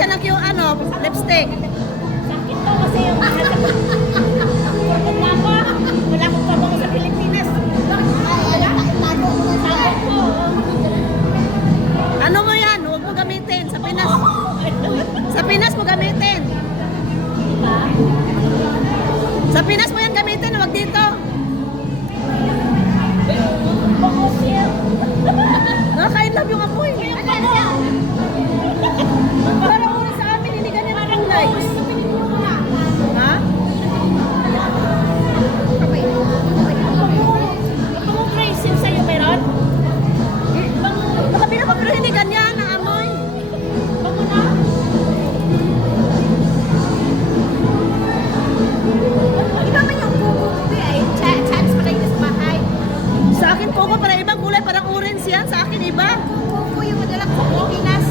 siya ng lipstick. Sakit to kasi yung kurkot na ako. Wala akong pabango sa Pilipinas. Tago ko. Ano mo yan? Huwag mo gamitin. Sa Pinas. Sa Pinas mo gamitin. Sa Pinas mo yan gamitin. Huwag dito. Nakaka-inlove yung apoy. Parang una sa amin, hindi ganyan ang kulay. Ha? Bango Grace, yung sa'yo meron? Nakabila ko pero hindi ganyan ang amoy. Bango na? Iba man yung kuko ko eh. Chance pa kayo sa bahay. Sa akin po ko, parang ibang kulay, parang orange yan. Sa akin iba. Kuko yung madalang sa Pilipinas.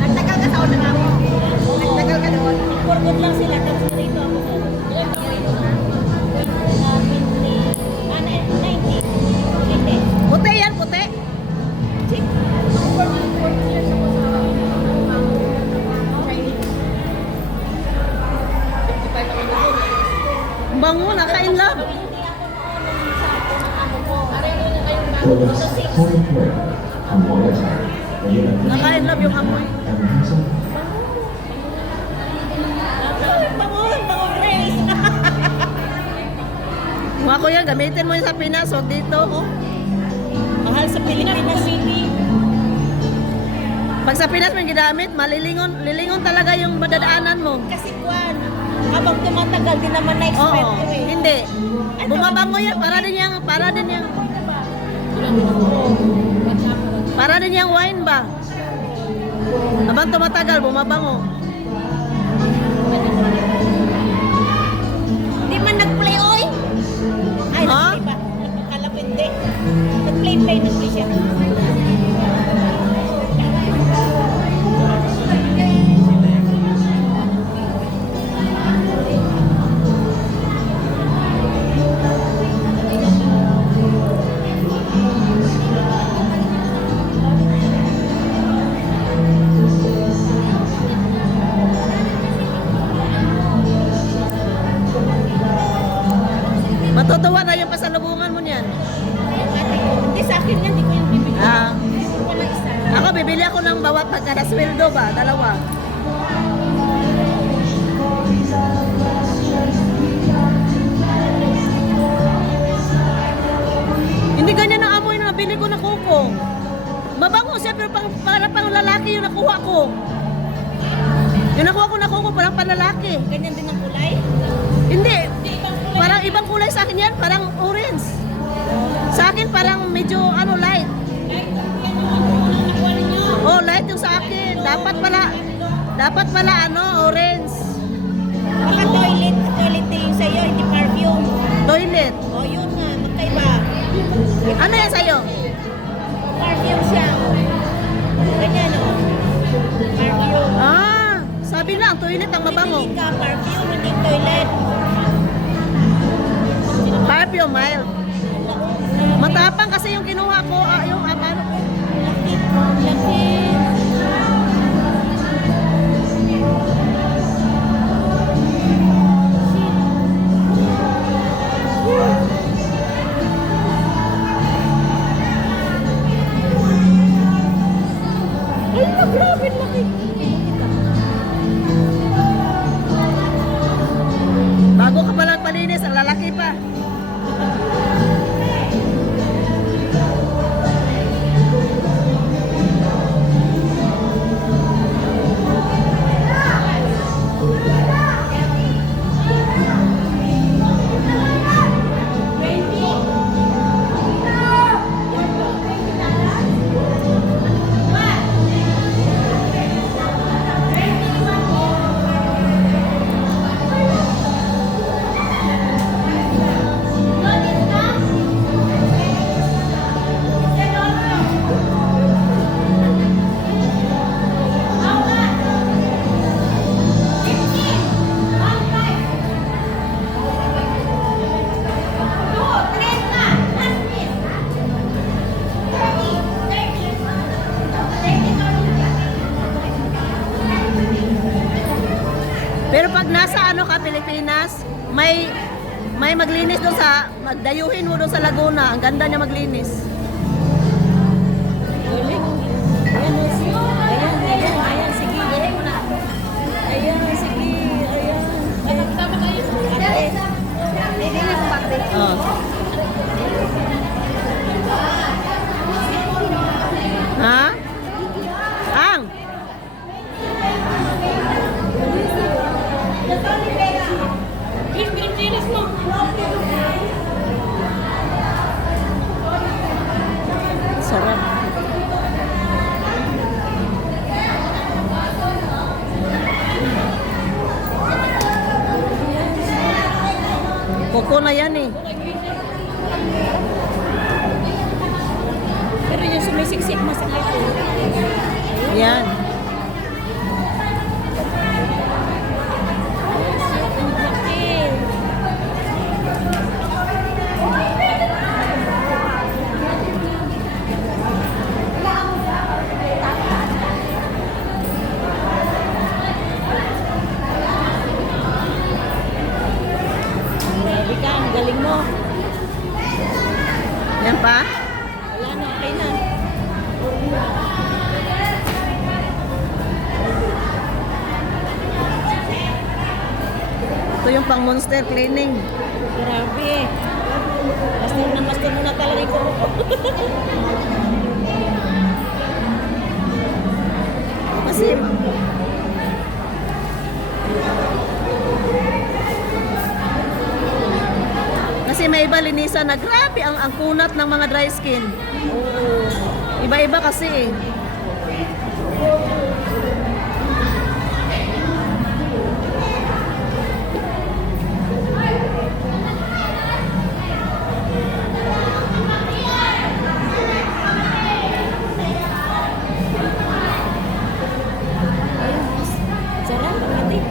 Nagtagal ka sa una nga mo. Nagtagal ka doon. Kurkot lang sila. Tapos dito ako doon. Ilan ba dito na? 90. 90. Puti yan, puti. Check. Bango, naka-inlove. Naka-inlove yung amoy. Bango Grace. Mga kuya, gamitin mo yun sa Pinas. Huwag dito. Oh. Mahal sa Pilipinas. Pag sa Pinas mo yung ginamit, lilingon talaga yung madadaanan mo. Kasi kwan, habang tumatagal, di naman na-expect Oo, ko eh. hindi. Bumabango yan, para din yung wine ba? Habang tumatagal, bumabango. Di man nag-play oy? Ay, Ha? nag-play ba? Nagpakalapit di. Nag-play siya. Matutuwa na yung pasalubungan mo niyan. Hindi sa akin yan, di ko yung bibigyan. Ah, Gusto ko lang isa. ako, bibili ako ng bawat pagkadasweldo ba? Dalawa. Hindi ganyan ang amoy na nabili ko na kuko. Mabango siya pero para pang lalaki yung nakuha ko. Yung nakuha ko na kuko parang panlalaki. Ganyan din ang kulay. Hindi. Parang ibang kulay sa akin yan. Parang orange. Sa akin parang medyo light. Oh, light yung sa akin. Dapat pala orange. Baka toilet din yung sa'yo, hindi perfume. Toilet. O yun nga, magkaiba. Ano yan sa'yo? Perfume siya. Ganyan o. Perfume. Ah, sabi lang, toilet ang mabango. Hindi ka perfume, hindi toilet. Perfume, mild. Matapang kasi yung kinuha ko, yung ano. Laki. Laki. Ay, grabe laki. Bago ka pa lang palinis, ang lalaki pa. May maglinis doon sa, magdayuhin mo doon sa Laguna. Ang ganda niya maglinis. Galing. Ayan, oh, sige. Ayan, ayan, ayan, sige. Ayan, sige. Ayan. Ayan. Ate. Hindi na pati. Oh. Ha? Ang? Sarap. Koko na yan eh. Pero yung sumisiksik masakit. Yan. Ang laki. Grabe ka, ang galing mo. Yan pa? Wala na, okay na. Ito yung pang monster cleaning. Grabe. Master mo na talaga yung kuko. Kasi may iba linisan na grabe ang kunat ng mga dry skin. Iba-iba kasi eh. Sarap, ang ating.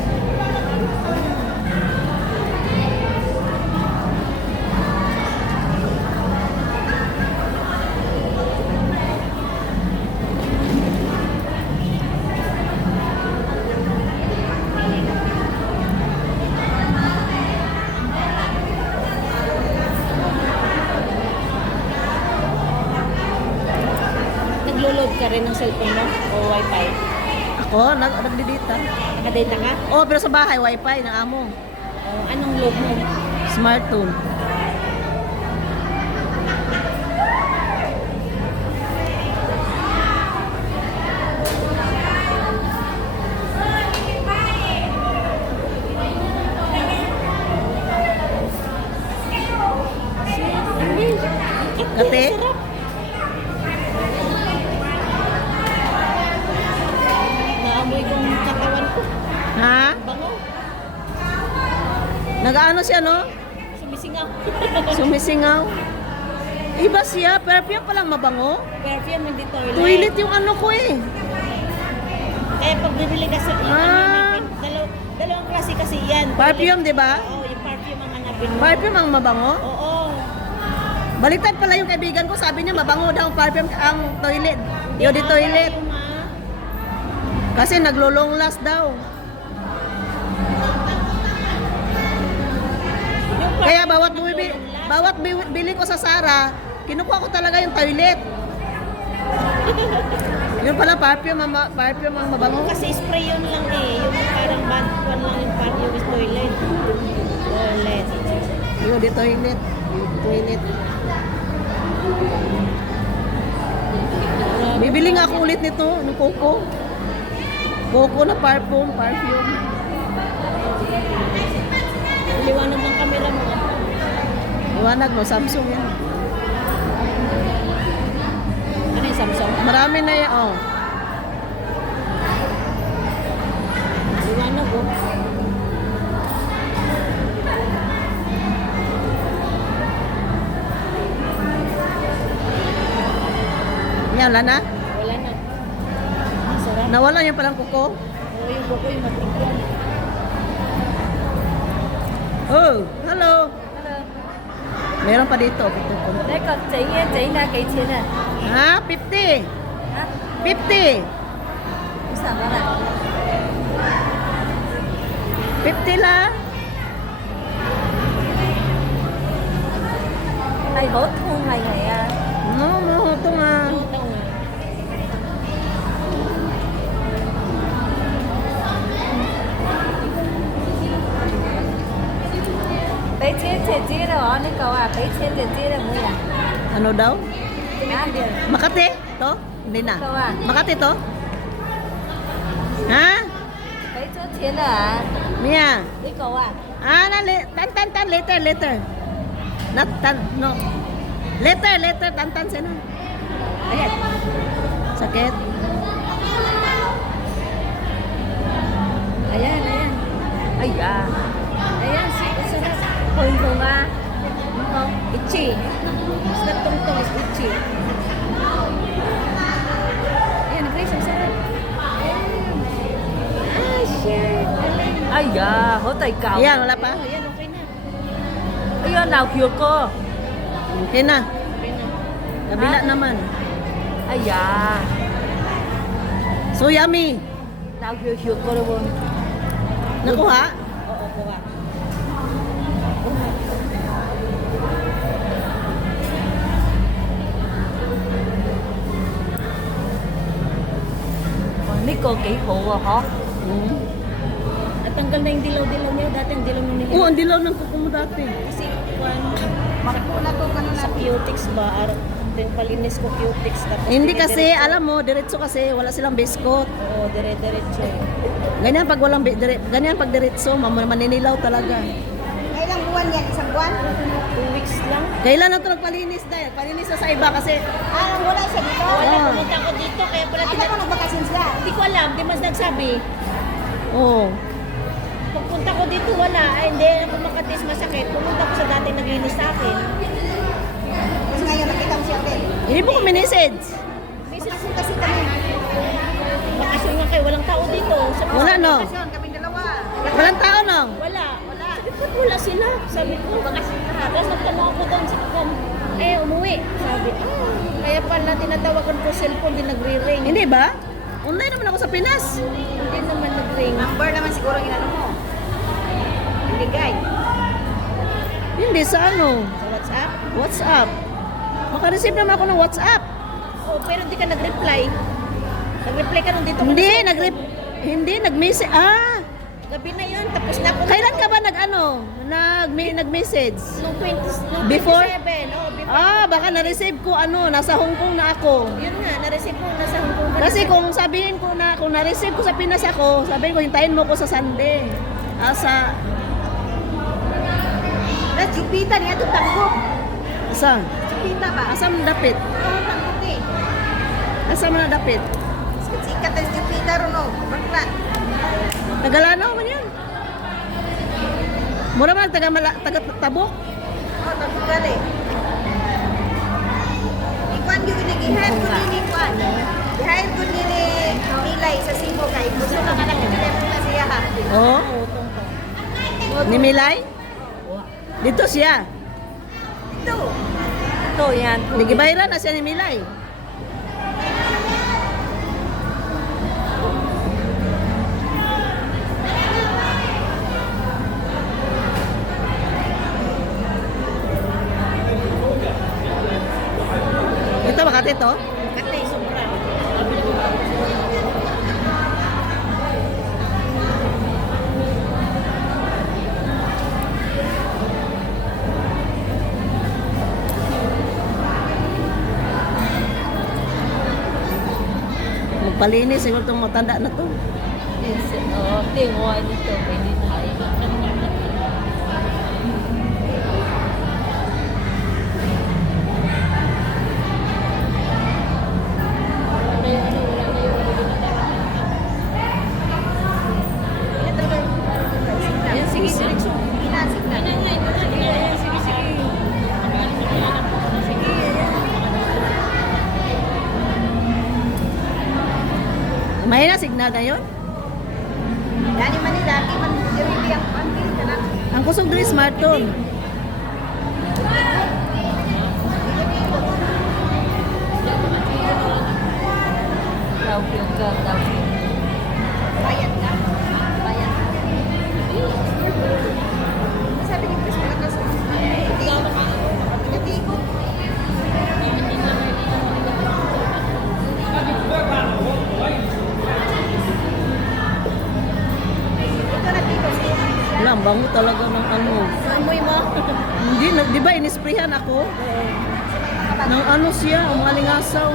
Naglo-load ka rin ng cellphone mo o wifi? Ako, nagdidita. Nakadata ka? Oh, pero sa bahay, wifi ng amo. O, anong load mo? Smart tool. Kate? Sarap. Naamoy kong katawan ko. Ha? Bango. Nag-ano siya, no? Sumisingaw. Sumisingaw. Iba siya, perfume pa lang mabango. Perfume, hindi toilet. Toilet yung ano ko eh. Eh, pag bibili ka sa dalawang klase kasi yan. Perfume, di ba? Oo, yung perfume ang hanapin mo. Perfume ang mabango. Oo. Baliktad pala yung kaibigan ko, sabi niya mabango daw ang perfume ang toilet. Yung di toilet. Perfume, ha? Kasi naglo-long last daw. Yung perfume Kaya ng bawat bili ko sa Sara, kinukuha ko talaga yung toilet. Yun pala perfume ang mabango. kasi spray yun lang eh. Yung parang bad one lang yung perfume is toilet. Toilet. Yung di toilet. Yung toilet. Bibili nga ako ulit nito, ng Coco. Coco na perfume. Liwanag ng camera mo. Iwanag mo, Samsung yan. Ano yung Samsung? Marami na yan, oh. Liwanag oh. Yan, wala na. Wala na. Ang sarap. Nawala yung palang Coco. Oo, yung buko yung matigyan. Oh, hello. Hello. Meron pa dito. Coco. 那个贼耶贼那给钱的 Ha? 50. 啊？ 50. 什么了？ 50 lang. Hay hốt thun hay ngày à. Ito nga. Ito nga. Tay chết chết chết rồi, anh cậu à, tay chết chết chết rồi mua à. Ano daw? À, Makati? To? Hindi na. Ikaw ah. Makati to? Ha? tay chết chết rồi à. Mia? Đi cậu à. Tan, later. Not tan, no. Later, tan, sino? Ayan. Sakit? Ayan, ayan. Ayan. Ayan, sarap. Hong ah. Itchy. Basta tungtong is itchy. Ayan, Grace, ang sarap. Ah, shit. Ayan, hotay ka. Ayan, wala pa? Ayan, okay na. Ayan, nào cute ko. Okay na. Okay na. Kabila naman. Ayan. So yummy. Nào cute ko naman. Nakuha? Oo, kuha. Mấy cô kỹ phụ rồi hả? Natanggal na yung dilaw-dilaw niya. Dati ang dilaw niya. Oo, ang dilaw ng kuko mo dati. Kasi, makakuna to ka sa cutics ba? Palinis ko cutics. Hindi kasi, alam mo, diretso kasi, wala silang biskot. Oo, dire-diretso. Ganyan pag walang ganyan pag diretso, maninilaw talaga. Ilang buwan yan? Isang buwan? 2 weeks lang. Kailan na ito nagpalinis dahil? Palinis na sa iba kasi. Wala siya dito? Wala, Ah. pumunta ko dito. Kaya pala nagbakasyon sila? Hindi ko alam. Di mas nagsabi. Oo. Pagpunta ko dito, wala. Ay, hindi ako makatis masakit. Pumunta ko sa dati naglinis sa akin. Kasi ngayon, nakita mo siya ulit. Hindi mo ko minisage. Bakasyon kasi kami. Bakasyon nga kayo. Walang tao dito. Wala, no? Bakasyon, kaming dalawa. Walang tao, no? Wala. Sabi ko, wala sila. Sabi ko, bakasyon na. Tapos nagtanong ako doon sa kong, umuwi. Sabi, kaya pala tinatawagan ko cellphone, di nagre-ring. Hindi ba? Online naman ako sa Pinas. Hindi naman nag-ring. Number naman siguro yung ano mo. Binigay. Hindi sa ano? Sa WhatsApp? WhatsApp. Maka-receive naman ako ng WhatsApp. Oh, pero hindi ka nag-reply. Nag-reply ka nung dito. Hindi, nag-message. Gabi na yun, tapos na ako. Kailan ka ba nag-message? Nung 20, nung Before? 27. Oh, before. Baka na-receive ko nasa Hong Kong na ako. Yun nga, na-receive mo nasa Hong Kong. Kasi kung sabihin ko na, kung na-receive ko sa Pinas ako, sabihin ko, hintayin mo ko sa Sunday. Sa... Jupita niya ito tanggok. Asa? Jupita ba? Asa mo dapit? Oo, tanggok eh. Asa mo na dapit? Sikat ang Jupita ron o. Bakla. Tagalanaw man yan. Mura man, taga-tabok. Oo, tanggok ka rin. Ikuan yung nag-ihayad ko din ikuan. Ihayad ko din Milay sa Simo kay. Gusto ka ka lang telepono na siya ha. Oo. Ni Milay? Dito siya. Ito yan. Nagibayran na siya ni Milay. Ito, Makati to? Katay, sobra. Magpalinis, siguro itong matanda na to. Yes, oo. Tinguan ito. Pwede tayo. Ayan, sige, diretso. Sige, ayan, sige, sige. Sige, ayan. Mahina signal na yun? Gani Manila, di man dirili ang pangkil ka lang. Ang kusog diri smartphone. Daw yung ka, daw yung. Bayad ka? Bayad ka. Sabi ni Chris, malakas. Hindi. nasprihan ako. Nang ano siya, umalingasaw.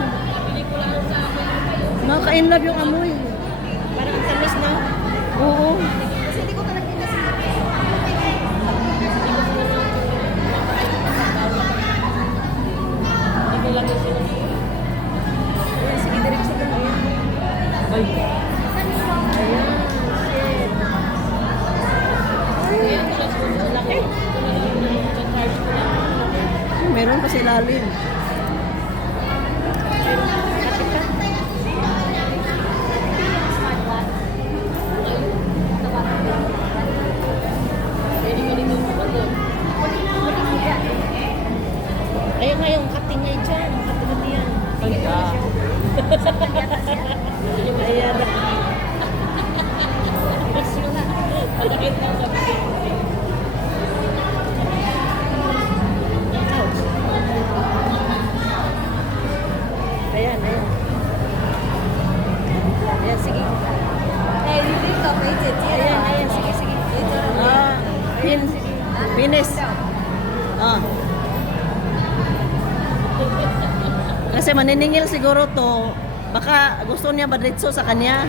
Nakaka-inlove yung amoy. Parang ang tamis na. Oo. Kasi hindi ko talaga nasikip. Ayan, sige, diretso ka na. Ay. Ayan, shit. Laki. Meron pa sa ilalim. Ayun nga yung katingay dyan. Katingay yan. Ayan. Ayan, ayan. Ayan, sige. Eh, hindi ka, waited. Ayan, ayan, sige, sige. Ito. Ah, Finish. Ah. Kasi maniningil siguro to. Baka gusto niya badritso sa kanya.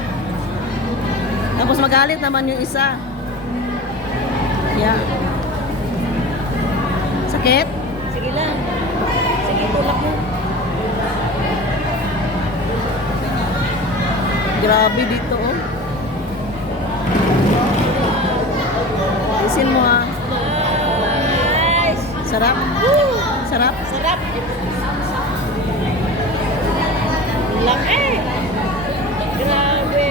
Tapos magalit naman yung isa. Yeah. Sakit? Sige lang. Sige, tulak mo. Grabe dito oh. Isin mo ha. Nice. Sarap? Sarap? Sarap. Laki. Grabe.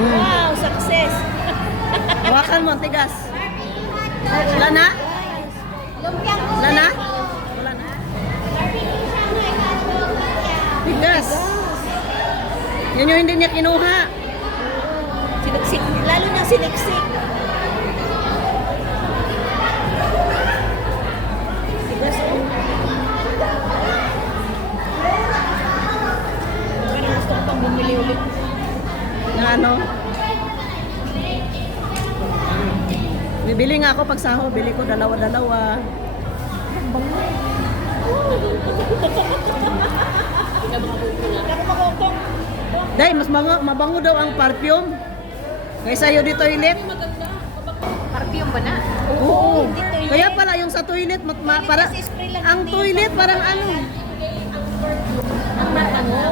Wow, success. Hawakan mo, ang tigas. Wala na? Wala na? Wala na? Tigas. Yan yung hindi niya kinuha. Siniksik. Lalo na siniksik. Tigas oh. Parang gusto ko pang bumili ulit. Na ano? Bibili nga ako pag sahod, bili ko dalawa-dalawa. Day, mas mabango daw ang perfume. Kaysa yung di toilet. Perfume ba na? Oo. Hindi toilet. Kaya pala yung sa toilet, para, kasi spray lang ang natin. toilet parang ano. Ang matango.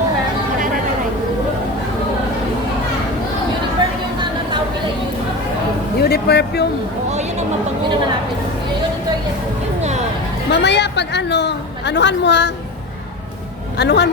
Beauty perfume. Oo, yun ang mabango. Yun ang malapit. Yun nga. Mamaya pag ano, anuhan mo ha. Anuhan mo.